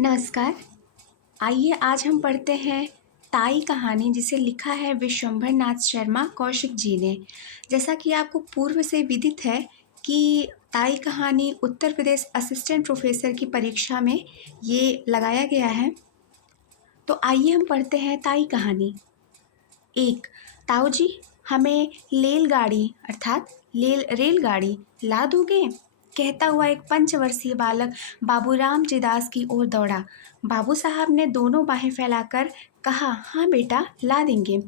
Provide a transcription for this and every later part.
नमस्कार। आइए आज हम पढ़ते हैं ताई कहानी, जिसे लिखा है विश्वंभर नाथ शर्मा कौशिक जी ने। जैसा कि आपको पूर्व से विदित है कि ताई कहानी उत्तर प्रदेश असिस्टेंट प्रोफेसर की परीक्षा में ये लगाया गया है। तो आइए हम पढ़ते हैं ताई कहानी। एक, ताऊ जी, हमें लेलगाड़ी अर्थात रेलगाड़ी ला दोगे? कहता हुआ एक पंचवर्षीय बालक बाबूराम जी दास की ओर दौड़ा। बाबू साहब ने दोनों बाहें फैलाकर कहा, हाँ बेटा, ला देंगे।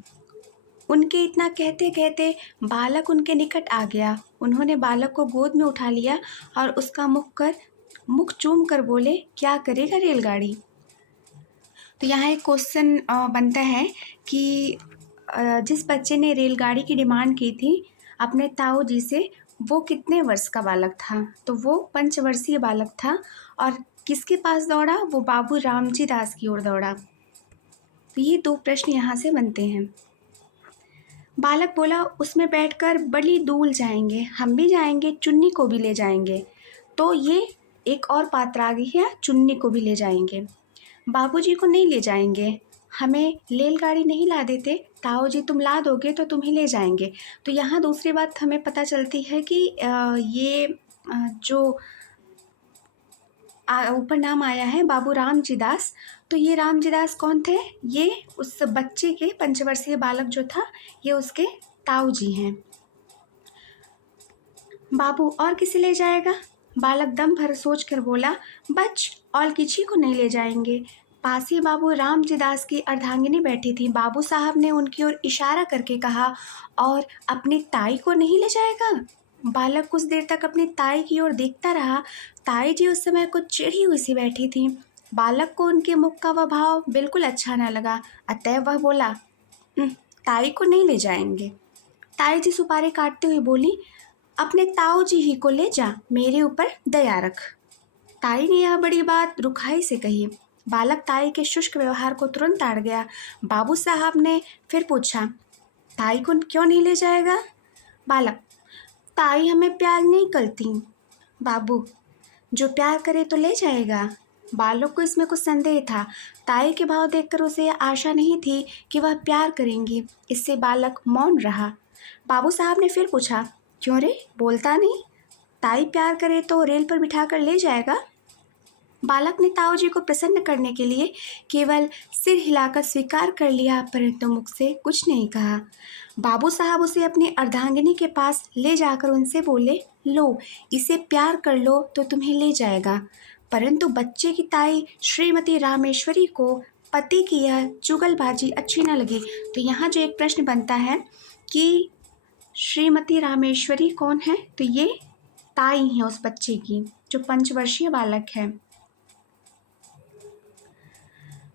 उनके इतना कहते कहते बालक उनके निकट आ गया। उन्होंने बालक को गोद में उठा लिया और उसका मुख चूम कर बोले, क्या करेगा रेलगाड़ी? तो यहाँ एक क्वेश्चन बनता है कि जिस बच्चे ने रेलगाड़ी की डिमांड की थी अपने ताऊ जी से, वो कितने वर्ष का बालक था? तो वो पंचवर्षीय बालक था। और किसके पास दौड़ा? वो बाबू रामजी दास की ओर दौड़ा। तो ये दो प्रश्न यहाँ से बनते हैं। बालक बोला, उसमें बैठकर बड़ी दूर जाएंगे, हम भी जाएंगे, चुन्नी को भी ले जाएंगे। तो ये एक और पात्र आ गई है, चुन्नी को भी ले जाएंगे। बाबूजी को नहीं ले जाएंगे, हमें रेलगाड़ी नहीं ला देते, ताऊ जी तुम ला दोगे तो तुम्हें ले जाएंगे। तो यहाँ दूसरी बात हमें पता चलती है कि ये जो ऊपर नाम आया है बाबू रामजी दास, तो ये रामजी दास कौन थे? ये उस बच्चे के पंचवर्षीय बालक जो था, ये उसके ताऊ जी हैं। बाबू, और किसे ले जाएगा? बालक दम भर सोच कर बोला, बच, और किसी को नहीं ले जाएंगे। पास ही बाबू रामजी दास की अर्धांगिनी बैठी थी। बाबू साहब ने उनकी ओर इशारा करके कहा, और अपनी ताई को नहीं ले जाएगा? बालक कुछ देर तक अपनी ताई की ओर देखता रहा। ताई जी उस समय कुछ चिढ़ी हुई सी बैठी थी। बालक को उनके मुख का वह भाव बिल्कुल अच्छा न लगा, अतः वह बोला, ताई को नहीं ले जाएंगे। ताई जी सुपारी काटते हुए बोली, अपने ताऊ जी ही को ले जा, मेरे ऊपर दया रख। ताई ने यह बड़ी बात रुखाई से कही। बालक ताई के शुष्क व्यवहार को तुरंत आड़ गया। बाबू साहब ने फिर पूछा, ताई को क्यों नहीं ले जाएगा? बालक, ताई हमें प्यार नहीं करती। बाबू, जो प्यार करे तो ले जाएगा। बालक को इसमें कुछ संदेह था। ताई के भाव देखकर उसे यह आशा नहीं थी कि वह प्यार करेंगी। इससे बालक मौन रहा। बाबू साहब ने फिर पूछा, क्यों रे, बोलता नहीं? ताई प्यार करे तो रेल पर बिठाकर ले जाएगा। बालक ने ताऊ जी को प्रसन्न करने के लिए केवल सिर हिलाकर स्वीकार कर लिया, परंतु मुख से कुछ नहीं कहा। बाबू साहब उसे अपनी अर्धांगिनी के पास ले जाकर उनसे बोले, लो, इसे प्यार कर लो तो तुम्हें ले जाएगा। परंतु बच्चे की ताई श्रीमती रामेश्वरी को पति की यह चुगलबाजी अच्छी न लगी। तो यहाँ जो एक प्रश्न बनता है कि श्रीमती रामेश्वरी कौन है? तो ये ताई है उस बच्चे की, जो पंचवर्षीय बालक है।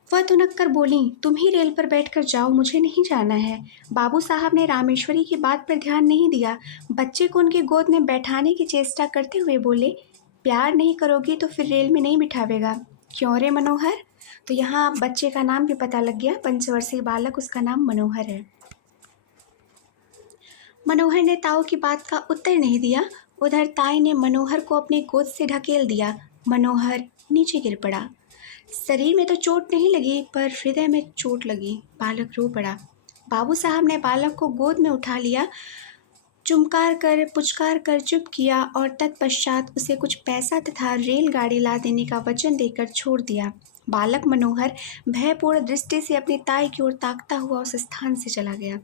वह तुनक कर बोली, तुम ही रेल पर बैठकर जाओ, मुझे नहीं जाना है। बाबू साहब ने रामेश्वरी की बात पर ध्यान नहीं दिया। बच्चे को उनकी गोद में बैठाने की चेष्टा करते हुए बोले, प्यार नहीं करोगी तो फिर रेल में नहीं बिठावेगा। क्यों रे मनोहर? तो यहाँ बच्चे का नाम भी पता लग गया, पंचवर्षीय बालक, उसका नाम मनोहर है। मनोहर ने ताऊ की बात का उत्तर नहीं दिया। उधर ताई ने मनोहर को अपनी गोद से ढकेल दिया। मनोहर नीचे गिर पड़ा। शरीर में तो चोट नहीं लगी, पर हृदय में चोट लगी। बालक रो पड़ा। बाबू साहब ने बालक को गोद में उठा लिया, चुमकार कर पुचकार कर चुप किया और तत्पश्चात उसे कुछ पैसा तथा रेलगाड़ी ला देने का वचन देकर छोड़ दिया। बालक मनोहर भयपूर्ण दृष्टि से अपनी ताई की ओर ताकता हुआ उस स्थान से चला गया।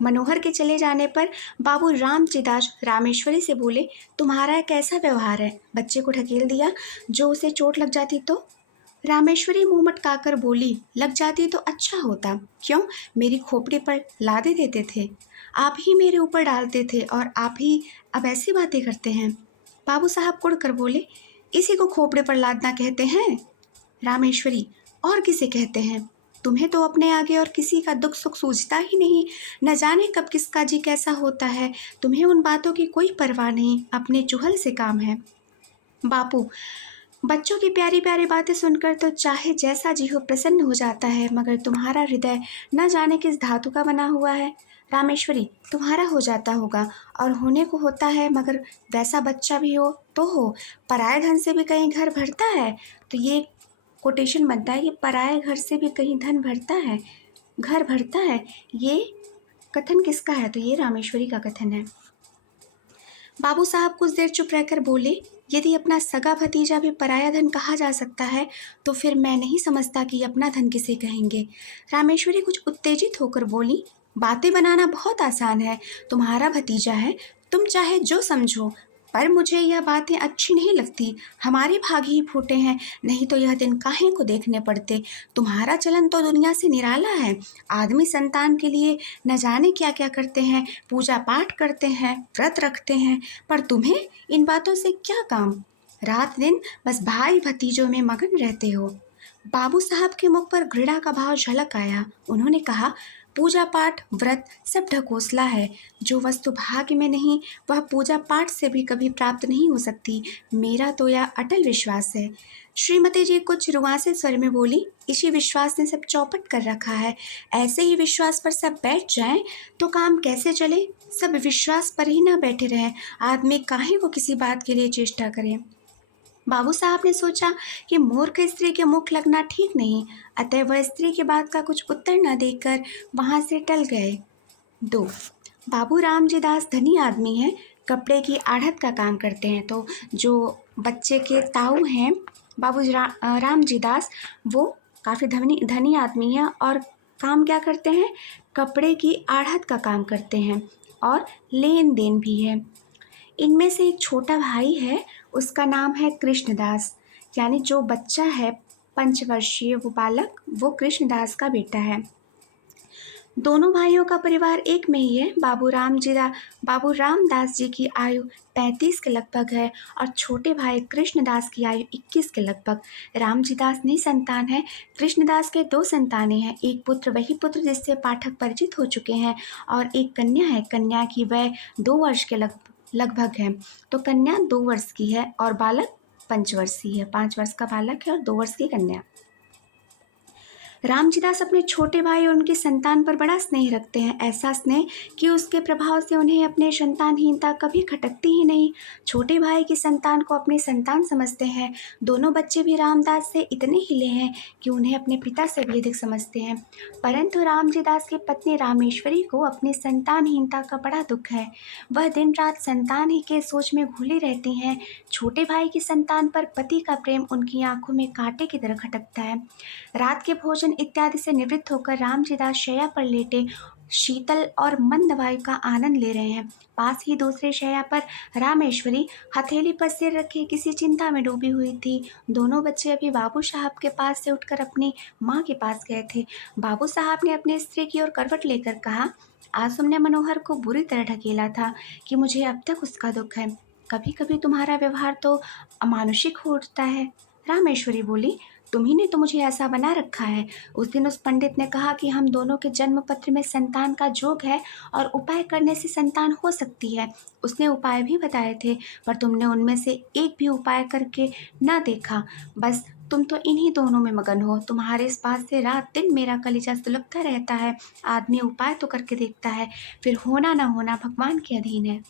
मनोहर के चले जाने पर बाबू रामजी दास रामेश्वरी से बोले, तुम्हारा कैसा व्यवहार है? बच्चे को ढकेल दिया, जो उसे चोट लग जाती तो? रामेश्वरी मुंह मटकाकर बोली, लग जाती तो अच्छा होता। क्यों, मेरी खोपड़ी पर लादे देते थे, आप ही मेरे ऊपर डालते थे, और आप ही अब ऐसी बातें करते हैं। बाबू साहब कुड़ कर बोले, इसी को खोपड़े पर लादना कहते हैं? रामेश्वरी, और किसे कहते हैं? तुम्हें तो अपने आगे और किसी का दुख सुख सूझता ही नहीं। न जाने कब किसका जी कैसा होता है। तुम्हें उन बातों की कोई परवाह नहीं, अपने चुहल से काम है। बापू, बच्चों की प्यारी प्यारी बातें सुनकर तो चाहे जैसा जी हो प्रसन्न हो जाता है, मगर तुम्हारा हृदय न जाने किस धातु का बना हुआ है। रामेश्वरी, तुम्हारा हो जाता होगा, और होने को होता है, मगर वैसा बच्चा भी हो तो हो, पराये धन से भी कहीं घर भरता है। तो ये कोटेशन बनता है कि पराये घर से भी कहीं घर भरता है। ये कथन किसका है? तो ये रामेश्वरी का कथन है। बाबू साहब कुछ देर चुप रहकर बोले, यदि अपना सगा भतीजा भी पराया धन कहा जा सकता है तो फिर मैं नहीं समझता कि अपना धन किसे कहेंगे। रामेश्वरी कुछ उत्तेजित होकर बोली, बातें बनाना बहुत आसान है। तुम्हारा भतीजा है, तुम चाहे जो समझो, पर मुझे यह बातें अच्छी नहीं लगती। हमारे भाग ही फूटे हैं, नहीं तो यह दिन काहे को देखने पड़ते। तुम्हारा चलन तो दुनिया से निराला है। आदमी संतान के लिए न जाने क्या क्या करते हैं, पूजा पाठ करते हैं, व्रत रखते हैं, पर तुम्हें इन बातों से क्या काम? रात दिन बस भाई भतीजों में मगन रहते हो। बाबू साहब के मुख पर घृणा का भाव झलक आया। उन्होंने कहा, पूजा पाठ व्रत सब ढकोसला है। जो वस्तु भाग्य में नहीं वह पूजा पाठ से भी कभी प्राप्त नहीं हो सकती। मेरा तो यह अटल विश्वास है। श्रीमती जी कुछ रुआसे स्वर में बोली, इसी विश्वास ने सब चौपट कर रखा है। ऐसे ही विश्वास पर सब बैठ जाएं तो काम कैसे चले? सब विश्वास पर ही ना बैठे रहें। आदमी काहे को किसी बात के लिए चेष्टा करे। बाबू साहब ने सोचा कि मूर्ख स्त्री के मुख लगना ठीक नहीं, अतः वह स्त्री की बात का कुछ उत्तर न देकर वहां से टल गए। 2 बाबू रामजी दास धनी आदमी हैं, कपड़े की आढ़त का काम करते हैं। तो जो बच्चे के ताऊ हैं बाबू रामजी दास, वो काफ़ी धनी धनी आदमी हैं और काम क्या करते हैं? कपड़े की आढ़त का काम करते हैं और लेन देन भी है। इनमें से एक छोटा भाई है, उसका नाम है कृष्णदास। यानी जो बच्चा है पंचवर्षीय वो बालक, वो कृष्णदास का बेटा है। दोनों भाइयों का परिवार एक में ही है। बाबू रामदास जी की आयु 35 के लगभग है और छोटे भाई कृष्णदास की आयु 21 के लगभग। रामजी दास निसंतान है। कृष्णदास के 2 संतानें हैं, एक पुत्र वही पुत्र जिससे पाठक परिचित हो चुके हैं और एक कन्या है। कन्या की वय 2 वर्ष के लगभग है। तो कन्या 2 वर्ष की है और बालक पंचवर्षीय है। 5 वर्ष का बालक है और 2 वर्ष की कन्या। रामजीदास अपने छोटे भाई और उनकी संतान पर बड़ा स्नेह रखते हैं, ऐसा स्नेह कि उसके प्रभाव से उन्हें अपने संतानहीनता कभी खटकती ही नहीं। छोटे भाई की संतान को अपनी संतान समझते हैं। दोनों बच्चे भी रामदास से इतने हिले हैं कि उन्हें अपने पिता से भी अधिक समझते हैं। परंतु रामजीदास की पत्नी रामेश्वरी को अपनी संतानहीनता का बड़ा दुख है। वह दिन रात संतान ही के सोच में घुली रहती हैं। छोटे भाई की संतान पर पति का प्रेम उनकी आंखों में कांटे की तरह खटकता है। रात के भोजन इत्यादि से निवृत्त होकर रामजीदास शैया पर लेटे शीतल और मंद वायु का आनंद ले रहे हैं। पास ही दूसरे शैया पर रामेश्वरी हथेली पर सिर रखे किसी चिंता में डूबी हुई थी। दोनों बच्चे अभी बाबू साहब के पास से उठकर अपनी माँ के पास गए थे। बाबू साहब ने अपनी स्त्री की ओर करवट लेकर कहा, आज तुमने मनोहर को बुरी तरह ढकेला था कि मुझे अब तक उसका दुख है। कभी कभी तुम्हारा व्यवहार तो अमानुषिक हो उठता है। रामेश्वरी बोली, तुम्ही ने तो मुझे ऐसा बना रखा है। उस दिन उस पंडित ने कहा कि हम दोनों के जन्म पत्र में संतान का जोग है और उपाय करने से संतान हो सकती है। उसने उपाय भी बताए थे, पर तुमने उनमें से एक भी उपाय करके न देखा। बस तुम तो इन्हीं दोनों में मगन हो। तुम्हारे इस बात से रात दिन मेरा कलेजा सुलगता रहता है। आदमी उपाय तो करके देखता है, फिर होना ना होना भगवान के अधीन है।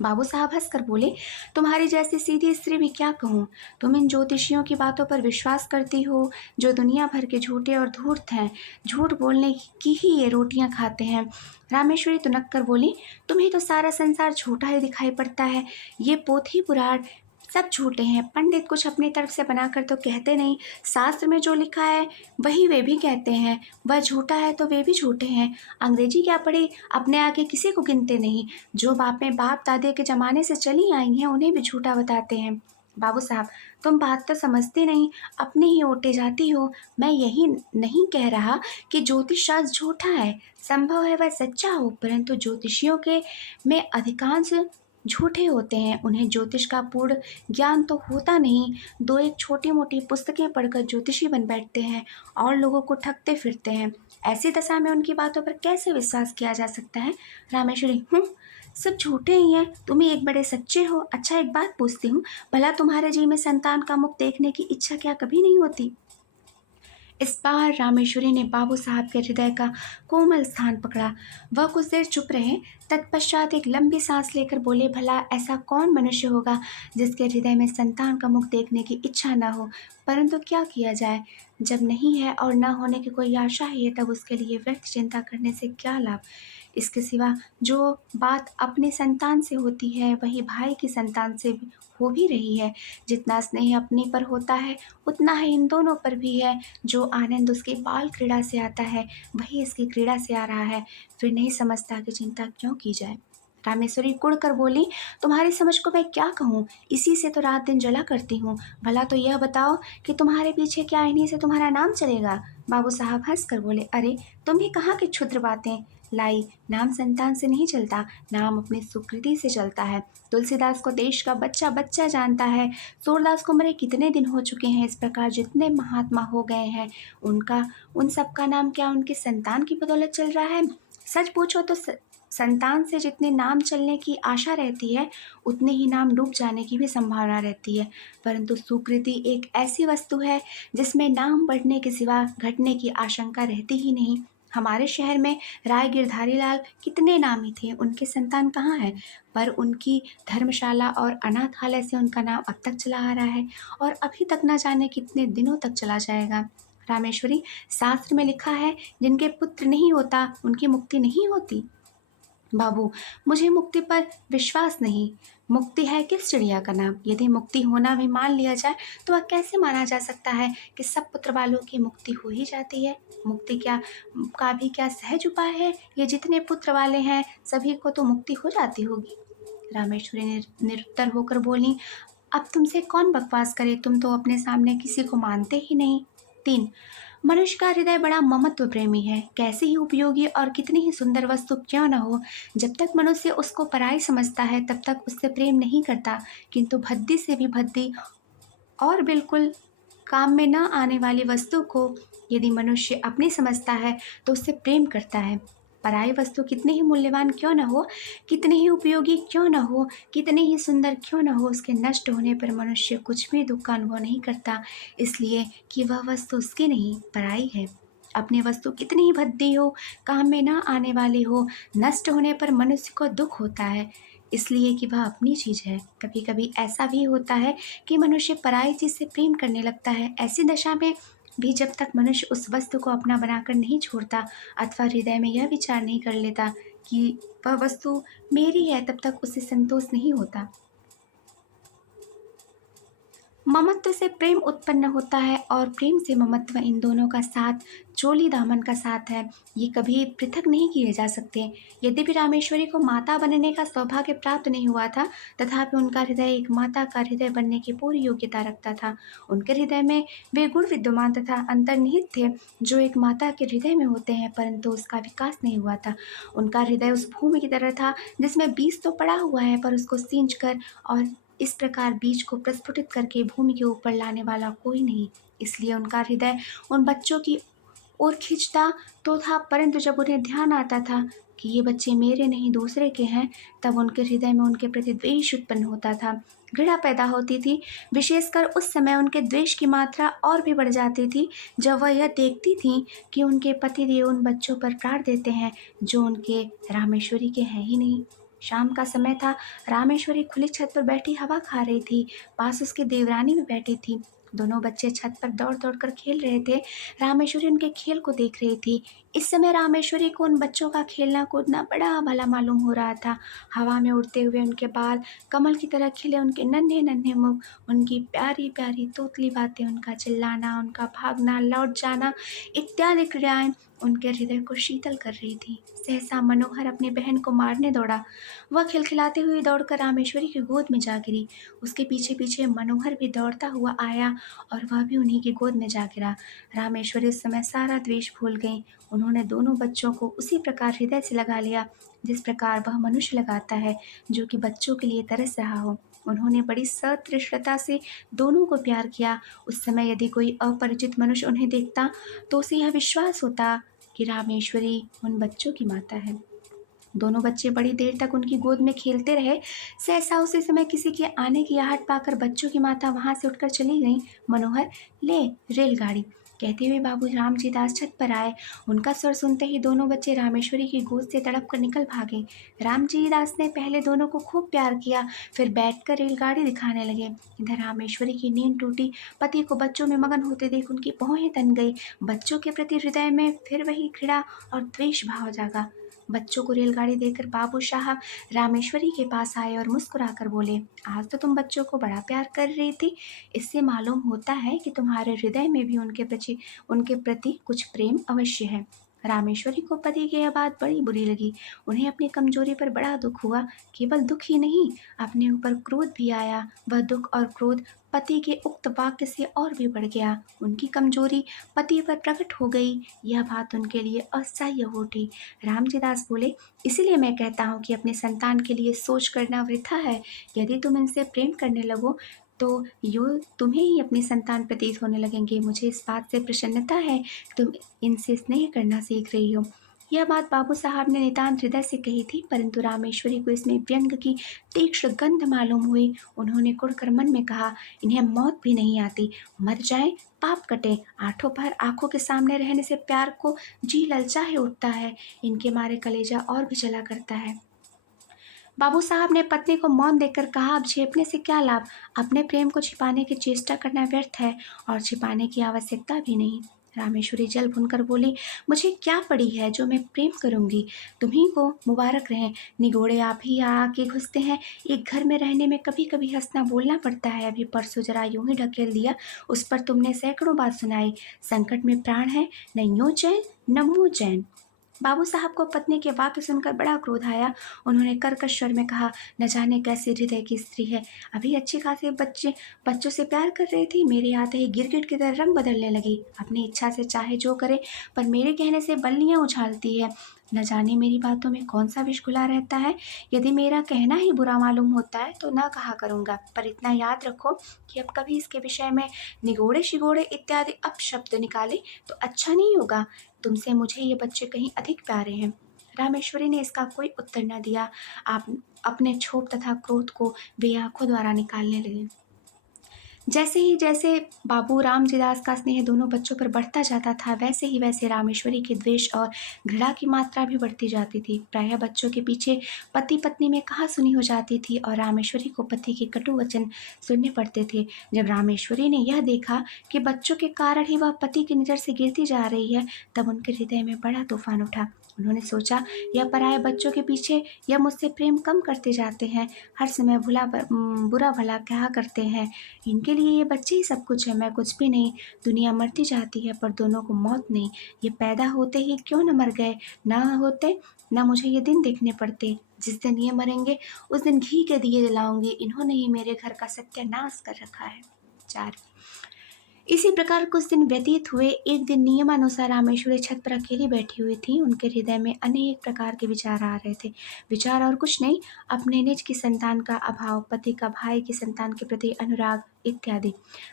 बाबू साहब हंसकर बोले, तुम्हारी जैसी सीधी स्त्री भी क्या कहूँ। तुम इन ज्योतिषियों की बातों पर विश्वास करती हो जो दुनिया भर के झूठे और धूर्त हैं। झूठ बोलने की ही ये रोटियां खाते हैं। रामेश्वरी तुनक कर बोली, तुम्हें तो सारा संसार झूठा ही दिखाई पड़ता है। ये पोथी पुराण सब झूठे हैं। पंडित कुछ अपनी तरफ से बनाकर तो कहते नहीं, शास्त्र में जो लिखा है वही वे भी कहते हैं। वह झूठा है तो वे भी झूठे हैं। अंग्रेजी क्या पढ़ी, अपने आगे किसी को गिनते नहीं। जो बातें बाप दादे के ज़माने से चली आई हैं उन्हें भी झूठा बताते हैं। बाबू साहब, तुम बात तो समझती नहीं, अपने ही ओटे जाती हो। मैं यही नहीं कह रहा कि ज्योतिष शास्त्र झूठा है। संभव है वह सच्चा हो, परंतु ज्योतिषियों के में अधिकांश झूठे होते हैं। उन्हें ज्योतिष का पूर्ण ज्ञान तो होता नहीं। 2-1 छोटी मोटी पुस्तकें पढ़कर ज्योतिषी बन बैठते हैं और लोगों को ठगते फिरते हैं। ऐसी दशा में उनकी बातों पर कैसे विश्वास किया जा सकता है। रामेश्वरी, सब झूठे ही हैं। तुम ही एक बड़े सच्चे हो। अच्छा, एक बात पूछती हूँ, भला तुम्हारे जी में संतान का मुख देखने की इच्छा क्या कभी नहीं होती? इस बार रामेश्वरी ने बाबू साहब के हृदय का कोमल स्थान पकड़ा। वह कुछ देर चुप रहे, तत्पश्चात एक लंबी सांस लेकर बोले, भला ऐसा कौन मनुष्य होगा जिसके हृदय में संतान का मुख देखने की इच्छा न हो, परंतु क्या किया जाए, जब नहीं है और न होने की कोई आशा है, तब उसके लिए व्यर्थ चिंता करने से क्या लाभ। इसके सिवा जो बात अपनी संतान से होती है वही भाई की संतान से भी हो भी रही है। जितना स्नेह अपने पर होता है उतना ही इन दोनों पर भी है। जो आनंद उसकी बाल क्रीड़ा से आता है वही इसकी क्रीड़ा से आ रहा है। फिर नहीं समझता कि चिंता क्यों की जाए। रामेश्वरी कुड़ कर बोली, तुम्हारी समझ को मैं क्या कहूँ, इसी से तो रात दिन जला करती हूँ। भला तो यह बताओ कि तुम्हारे पीछे क्या इन्हीं से तुम्हारा नाम चलेगा। बाबू साहब हंस कर बोले, अरे तुम ही कहाँ की क्षुद्र बातें लाई। नाम संतान से नहीं चलता, नाम अपनी सुकृति से चलता है। तुलसीदास को देश का बच्चा बच्चा जानता है। सूरदास को मरे कितने दिन हो चुके हैं। इस प्रकार जितने महात्मा हो गए हैं उनका उन सब का नाम क्या उनकी संतान की बदौलत चल रहा है। सच पूछो तो संतान से जितने नाम चलने की आशा रहती है उतने ही नाम डूब जाने की भी संभावना रहती है। परंतु सुकृति एक ऐसी वस्तु है जिसमें नाम बढ़ने के सिवा घटने की आशंका रहती ही नहीं। हमारे शहर में राय गिरधारी लाल कितने नामी थे, उनके संतान कहाँ है, पर उनकी धर्मशाला और अनाथालय से उनका नाम अब तक चला आ रहा है और अभी तक न जाने कितने दिनों तक चला जाएगा। रामेश्वरी, शास्त्र में लिखा है जिनके पुत्र नहीं होता उनकी मुक्ति नहीं होती। बाबू, मुझे मुक्ति पर विश्वास नहीं। मुक्ति है किस चिड़िया का नाम। यदि मुक्ति होना भी मान लिया जाए तो वह कैसे माना जा सकता है कि सब पुत्र वालों की मुक्ति हो ही जाती है। मुक्ति क्या का भी क्या सहज उपाय है। ये जितने पुत्र वाले हैं सभी को तो मुक्ति हो जाती होगी। रामेश्वरी निरुत्तर होकर बोली, अब तुमसे कौन बकवास करे, तुम तो अपने सामने किसी को मानते ही नहीं। 3, मनुष्य का हृदय बड़ा ममत्व प्रेमी है। कैसी ही उपयोगी और कितनी ही सुंदर वस्तु क्यों न हो, जब तक मनुष्य उसको पराई समझता है तब तक उससे प्रेम नहीं करता। किंतु भद्दी से भी भद्दी और बिल्कुल काम में न आने वाली वस्तु को यदि मनुष्य अपनी समझता है तो उससे प्रेम करता है। पराई वस्तु कितनी ही मूल्यवान क्यों न हो, कितनी ही उपयोगी क्यों न हो, कितनी ही सुंदर क्यों न हो, उसके नष्ट होने पर मनुष्य कुछ भी दुख का अनुभव नहीं करता, इसलिए कि वह वस्तु उसकी नहीं, पराई है। अपनी वस्तु कितनी ही भद्दी हो, काम में न आने वाली हो, नष्ट होने पर मनुष्य को दुख होता है, इसलिए कि वह अपनी चीज़ है। कभी कभी ऐसा भी होता है कि मनुष्य पराई चीज़ से प्रेम करने लगता है। ऐसी दशा में भी जब तक मनुष्य उस वस्तु को अपना बनाकर नहीं छोड़ता अथवा हृदय में यह विचार नहीं कर लेता कि वह वस्तु मेरी है, तब तक उसे संतोष नहीं होता। ममत्व से प्रेम उत्पन्न होता है और प्रेम से ममत्व, इन दोनों का साथ चोली दामन का साथ है। ये कभी पृथक नहीं किए जा सकते। यद्यपि रामेश्वरी को माता बनने का सौभाग्य प्राप्त नहीं हुआ था, तथापि उनका हृदय एक माता का हृदय बनने की पूरी योग्यता रखता था। उनके हृदय में वे गुण विद्यमान तथा अंतर्निहित थे जो एक माता के हृदय में होते हैं, परंतु उसका विकास नहीं हुआ था। उनका हृदय उस भूमि की तरह था जिसमें बीज तो पड़ा हुआ है, पर उसको सींच कर और इस प्रकार बीज को प्रस्फुटित करके भूमि के ऊपर लाने वाला कोई नहीं। इसलिए उनका हृदय उन बच्चों की ओर खींचता तो था, परंतु जब उन्हें ध्यान आता था कि ये बच्चे मेरे नहीं दूसरे के हैं, तब उनके हृदय में उनके प्रति द्वेष उत्पन्न होता था, घृणा पैदा होती थी। विशेषकर उस समय उनके द्वेष की मात्रा और भी बढ़ जाती थी जब वह यह देखती थी कि उनके पतिदेव उन बच्चों पर प्राण देते हैं जो उनके रामेश्वरी के हैं ही नहीं। शाम का समय था। रामेश्वरी खुली छत पर बैठी हवा खा रही थी। पास उसकी देवरानी भी बैठी थी। दोनों बच्चे छत पर दौड़ दौड़ कर खेल रहे थे। रामेश्वरी उनके खेल को देख रही थी। इस समय रामेश्वरी को उन बच्चों का खेलना कूदना बड़ा भला मालूम हो रहा था। हवा में उड़ते हुए उनके बाल, कमल की तरह खिले उनके नन्हे नन्हे मुख, उनकी प्यारी प्यारी तोतली बातें, उनका चिल्लाना, उनका भागना, लौट जाना इत्यादि क्रियाएं उनके हृदय को शीतल कर रही थी। सहसा मनोहर अपनी बहन को मारने दौड़ा। वह खिलखिलाती हुई दौड़कर रामेश्वरी की गोद में जा गिरी। उसके पीछे पीछे मनोहर भी दौड़ता हुआ आया और वह भी उन्हीं की गोद में जा गिरा। रामेश्वरी उस समय सारा द्वेष भूल गई। उन्होंने दोनों बच्चों को उसी प्रकार हृदय से लगा लिया जिस प्रकार वह मनुष्य लगाता है जो कि बच्चों के लिए तरस रहा हो। उन्होंने बड़ी सतृष्णता से दोनों को प्यार किया। उस समय यदि कोई अपरिचित मनुष्य उन्हें देखता तो उसे यह विश्वास होता कि रामेश्वरी उन बच्चों की माता है। दोनों बच्चे बड़ी देर तक उनकी गोद में खेलते रहे। सहसा उसी समय किसी के आने की आहट पाकर बच्चों की माता वहां से उठकर चली गई। मनोहर, ले रेलगाड़ी। कहते हुए बाबू रामजी दास छत पर आए। उनका स्वर सुनते ही दोनों बच्चे रामेश्वरी की गोद से तड़प कर निकल भागे। रामजी दास ने पहले दोनों को खूब प्यार किया, फिर बैठकर रेलगाड़ी दिखाने लगे। इधर रामेश्वरी की नींद टूटी। पति को बच्चों में मगन होते देख उनकी भौहें तन गई। बच्चों के प्रति हृदय में फिर वही घृणा और द्वेष भाव जागा। बच्चों को रेलगाड़ी देकर बाबू साहब रामेश्वरी के पास आए और मुस्कुराकर बोले, आज तो तुम बच्चों को बड़ा प्यार कर रही थी। इससे मालूम होता है कि तुम्हारे हृदय में भी उनके प्रति कुछ प्रेम अवश्य है। रामेश्वरी को पति की यह बात बड़ी बुरी लगी। उन्हें अपनी कमजोरी पर बड़ा दुख हुआ। केवल दुख ही नहीं, अपने ऊपर क्रोध भी आया। वह दुख और क्रोध पति के उक्त वाक्य से और भी बढ़ गया। उनकी कमजोरी पति पर प्रकट हो गई। यह बात उनके लिए असह्य हो उठी। रामजी दास बोले, इसीलिए मैं कहता हूँ कि अपने संतान के लिए सोच करना वृथा है। यदि तुम इनसे प्रेम करने लगो तो यो तुम्हें ही अपनी संतान प्रतीत होने लगेंगे। मुझे इस बात से प्रसन्नता है कि तुम इनसे स्नेह करना सीख रही हो। यह बात बाबू साहब ने नितांत हृदय से कही थी, परंतु रामेश्वरी को इसमें व्यंग की तीक्ष्ण गंध मालूम हुई। उन्होंने कुढ़कर मन में कहा, इन्हें मौत भी नहीं आती, मर जाए पाप कटे। आठों पहर आंखों के सामने रहने से प्यार को जी ललचाए उठता है। इनके मारे कलेजा और भी जला करता है। बाबू साहब ने पत्नी को मौन देकर कहा, अब झेपने से क्या लाभ। अपने प्रेम को छिपाने की चेष्टा करना व्यर्थ है और छिपाने की आवश्यकता भी नहीं। रामेश्वरी जल भुनकर बोली, मुझे क्या पड़ी है जो मैं प्रेम करूंगी। तुम्ही को मुबारक रहें। निगोड़े आप ही आके घुसते हैं। एक घर में रहने में कभी कभी हंसना बोलना पड़ता है। अभी परसों जरा यूं ही ढकेल दिया, उस पर तुमने सैकड़ों बात सुनाई। संकट में प्राण है, न यूं चैन न मुंह चैन। बाबू साहब को पत्नी के वाक्य सुनकर बड़ा क्रोध आया। उन्होंने कर्कश स्वर में कहा, न जाने कैसे हृदय की स्त्री है। अभी अच्छे खासे बच्चों से प्यार कर रही थी, मेरे आते ही गिरगिट की तरह रंग बदलने लगी। अपनी इच्छा से चाहे जो करे, पर मेरे कहने से बल्लियां उछालती है। न जाने मेरी बातों में कौन सा विष घुला रहता है। यदि मेरा कहना ही बुरा मालूम होता है तो ना कहा करूँगा, पर इतना याद रखो कि अब कभी इसके विषय में निगोड़े शिगोड़े इत्यादि अपशब्द निकाले तो अच्छा नहीं होगा। तुमसे मुझे ये बच्चे कहीं अधिक प्यारे हैं। रामेश्वरी ने इसका कोई उत्तर न दिया। आप अपने क्षोभ तथा क्रोध को वे आंखों द्वारा निकालने लगे। जैसे बाबू रामजीदास का स्नेह दोनों बच्चों पर बढ़ता जाता था, वैसे ही वैसे रामेश्वरी के द्वेष और घृणा की मात्रा भी बढ़ती जाती थी। प्रायः बच्चों के पीछे पति पत्नी में कहा सुनी हो जाती थी और रामेश्वरी को पति के कटु वचन सुनने पड़ते थे। जब रामेश्वरी ने यह देखा कि बच्चों के कारण ही वह पति की नज़र से गिरती जा रही है, तब उनके हृदय में बड़ा तूफान उठा। उन्होंने सोचा, यह पराये बच्चों के पीछे यह मुझसे प्रेम कम करते जाते हैं, हर समय बुरा भला कहा करते हैं। इनके लिए ये बच्चे ही सब कुछ है, मैं कुछ भी नहीं। दुनिया मरती जाती है पर दोनों को मौत नहीं। ये पैदा होते ही क्यों न मर गए। ना होते ना मुझे ये दिन देखने पड़ते। जिस दिन ये मरेंगे उस दिन घी के दिए जलाऊंगी। इन्होंने ही मेरे घर का सत्यानाश कर रखा है। 4 इसी प्रकार कुछ दिन व्यतीत हुए। एक दिन नियमानुसार रामेश्वरी छत पर अकेली बैठी हुई थी। उनके हृदय में अनेक प्रकार के विचार आ रहे थे। विचार और कुछ नहीं, अपने निज की संतान का अभाव, पति का भाई की संतान के प्रति अनुराग इत्यादि।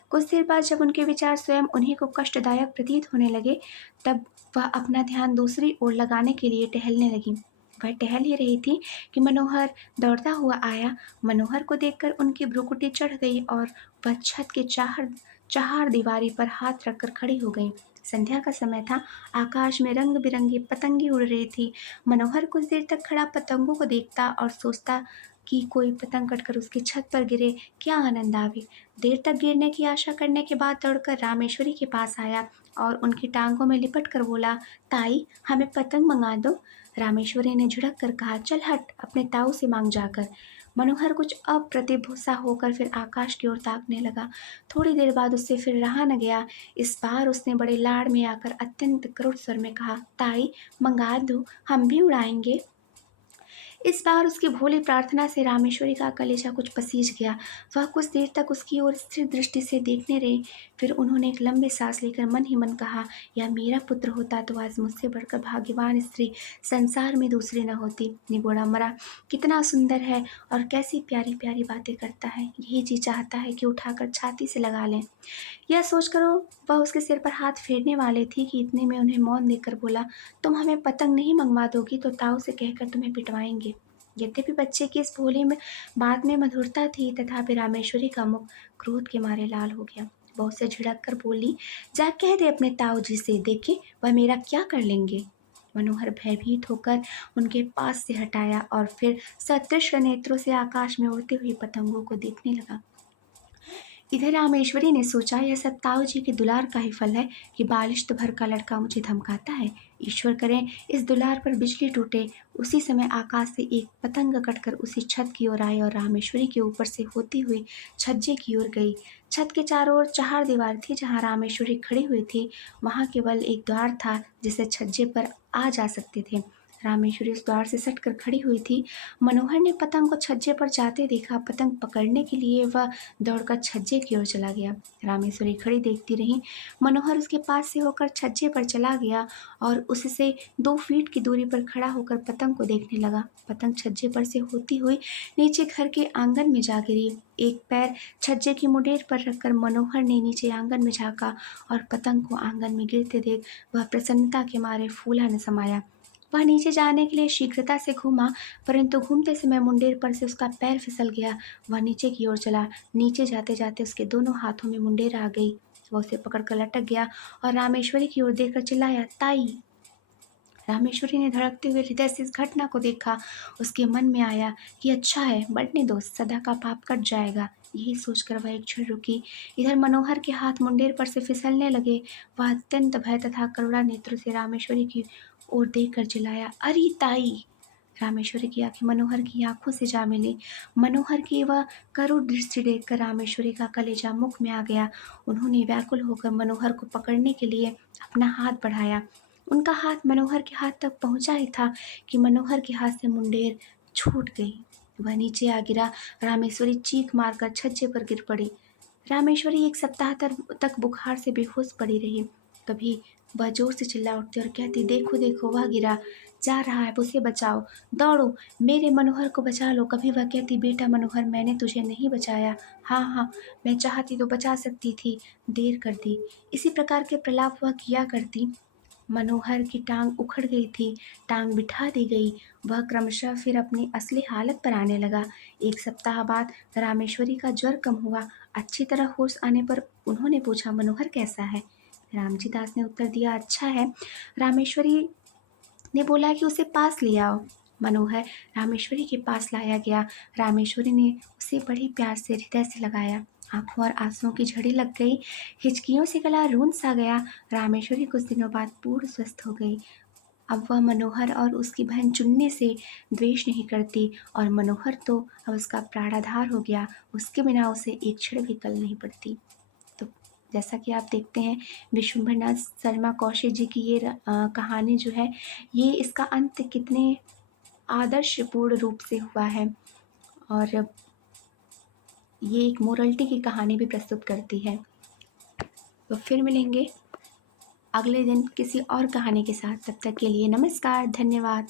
कुछ देर बाद जब उनके विचार स्वयं उन्हीं को कष्टदायक प्रतीत होने लगे, तब वह अपना ध्यान दूसरी ओर लगाने के लिए टहलने लगी। वह टहल ही रही थी कि मनोहर दौड़ता हुआ आया। मनोहर को देखकर उनकी भ्रुकुटी चढ़ गई और वह छत के चहार दीवारी पर हाथ रखकर खड़ी हो गई। संध्या का समय था। आकाश में रंग बिरंगी पतंगी उड़ रही थी। मनोहर कुछ देर तक खड़ा पतंगों को देखता और सोचता कि कोई पतंग कटकर उसकी छत पर गिरे, क्या आनंद आवे। देर तक गिरने की आशा करने के बाद दौड़कर रामेश्वरी के पास आया और उनकी टांगों में लिपट कर बोला, ताई हमें पतंग मंगा दो। रामेश्वरी ने झिड़क कर कहा, चल हट, अपने ताऊ से मांग जाकर। मनोहर कुछ अप्रतिभ सा होकर फिर आकाश की ओर ताकने लगा। थोड़ी देर बाद उससे फिर रहा न गया। इस बार उसने बड़े लाड़ में आकर अत्यंत क्रुद्ध स्वर में कहा, ताई मंगा दो, हम भी उड़ाएंगे। इस बार उसकी भोली प्रार्थना से रामेश्वरी का कलेजा कुछ पसीज गया। वह कुछ देर तक उसकी ओर स्थिर दृष्टि से देखने रही। फिर उन्होंने एक लंबी सांस लेकर मन ही मन कहा, यह मेरा पुत्र होता तो आज मुझसे बढ़कर भाग्यवान स्त्री संसार में दूसरी न होती। निगोड़ा मरा कितना सुंदर है और कैसी प्यारी प्यारी बातें करता है। यही जी चाहता है कि उठाकर छाती से लगा लें। यह सोचकर वह उसके सिर पर हाथ फेरने वाले थी कि इतने में उन्हें मौन देकर बोला, तुम हमें पतंग नहीं मंगवा दोगी तो ताऊ से कहकर तुम्हें पिटवाएंगे। यद्यपि बच्चे की इस भोली में बात में मधुरता थी, तथापि रामेश्वरी का मुख क्रोध के मारे लाल हो गया। वह उसे झिड़क कर बोली, जा कह दे अपने ताऊ जी से, देखे वह मेरा क्या कर लेंगे। मनोहर भयभीत होकर उनके पास से हटाया और फिर सतृष्ण नेत्रों से आकाश में उड़ती हुई पतंगों को देखने लगा। इधर रामेश्वरी ने सोचा, यह सब ताऊ जी के दुलार का ही फल है कि बालिश भर का लड़का मुझे धमकाता है। ईश्वर करें इस दुलार पर बिजली टूटे। उसी समय आकाश से एक पतंग कटकर उसी छत की ओर आई और रामेश्वरी के ऊपर से होती हुई छज्जे की ओर गई। छत के चारों ओर चार दीवार थी। जहाँ रामेश्वरी खड़ी हुई थी वहाँ केवल एक द्वार था जिससे छज्जे पर आ जा सकते थे। रामेश्वरी उस द्वार से सटकर खड़ी हुई थी। मनोहर ने पतंग को छज्जे पर जाते देखा। पतंग पकड़ने के लिए वह दौड़कर छज्जे की ओर चला गया। रामेश्वरी खड़ी देखती रही। मनोहर उसके पास से होकर छज्जे पर चला गया और उससे 2 फीट की दूरी पर खड़ा होकर पतंग को देखने लगा। पतंग छज्जे पर से होती हुई नीचे घर के आंगन में जा गिरी। एक पैर छज्जे की मुडेर पर रखकर मनोहर ने नीचे आंगन में झाँका और पतंग को आंगन में गिरते देख वह प्रसन्नता के मारे फूला न समाया। वह नीचे जाने के लिए शीघ्रता से घूमा, परंतु घूमते समय मुंडेर पर से उसका पैर फिसल गया। वह नीचे की ओर चला। नीचे जाते जाते उसके दोनों हाथों में मुंडेर आ गई। वह उसे पकड़कर लटक गया और रामेश्वरी की ओर देखकर चिल्लाया, ताई। रामेश्वरी ने धड़कते हुए हृदय से इस घटना को देखा। उसके मन में आया कि अच्छा है, बढ़ने दो, सदा का पाप कट जाएगा। यही सोचकर वह एक क्षण रुकी। इधर मनोहर के हाथ मुंडेर पर से फिसलने लगे। वह अत्यंत भय तथा करुणा नेत्रों से रामेश्वरी की ओर देखकर चिल्लाया, अरे ताई। रामेश्वरी की आंखें मनोहर की आंखों से जा मिली। मनोहर की वह करुण दृष्टि देखकर रामेश्वरी का कलेजा मुख में आ गया। उन्होंने व्याकुल होकर मनोहर को पकड़ने के लिए अपना हाथ बढ़ाया। उनका हाथ मनोहर के हाथ तक पहुंचा ही था कि मनोहर के हाथ से मुंडेर छूट गई। वह नीचे आ गिरा। रामेश्वरी चीख मारकर छज्जे पर गिर पड़ी। रामेश्वरी एक सप्ताह तक बुखार से बेहोश पड़ी रही। कभी वह जोर से चिल्ला उठती और कहती, देखो देखो वह गिरा, जा रहा है, उसे बचाओ, दौड़ो, मेरे मनोहर को बचा लो। कभी वह कहती, बेटा मनोहर, मैंने तुझे नहीं बचाया। हाँ हाँ, मैं चाहती तो बचा सकती थी, देर कर दी। इसी प्रकार के प्रलाप वह किया करती। मनोहर की टांग उखड़ गई थी। टांग बिठा दी गई। वह क्रमशः फिर अपनी असली हालत पर आने लगा। एक सप्ताह बाद रामेश्वरी का ज्वर कम हुआ। अच्छी तरह होश आने पर उन्होंने पूछा, मनोहर कैसा है। रामजी दास ने उत्तर दिया, अच्छा है। रामेश्वरी ने बोला कि उसे पास ले आओ। मनोहर रामेश्वरी के पास लाया गया। रामेश्वरी ने उसे बड़े प्यार से हृदय से लगाया। आंखों और आंसुओं की झड़ी लग गई। हिचकियों से गला रूंध सा गया। रामेश्वरी कुछ दिनों बाद पूर्ण स्वस्थ हो गई। अब वह मनोहर और उसकी बहन चुन्नी से द्वेष नहीं करती और मनोहर तो अब उसका प्राणाधार हो गया। उसके बिना उसे एक क्षण भी कल नहीं पड़ती। तो जैसा कि आप देखते हैं, विश्वम्भरनाथ शर्मा कौशिक जी की ये कहानी जो है, ये इसका अंत कितने आदर्शपूर्ण रूप से हुआ है और ये एक मोरल्टी की कहानी भी प्रस्तुत करती है। तो फिर मिलेंगे अगले दिन किसी और कहानी के साथ। तब तक के लिए नमस्कार, धन्यवाद।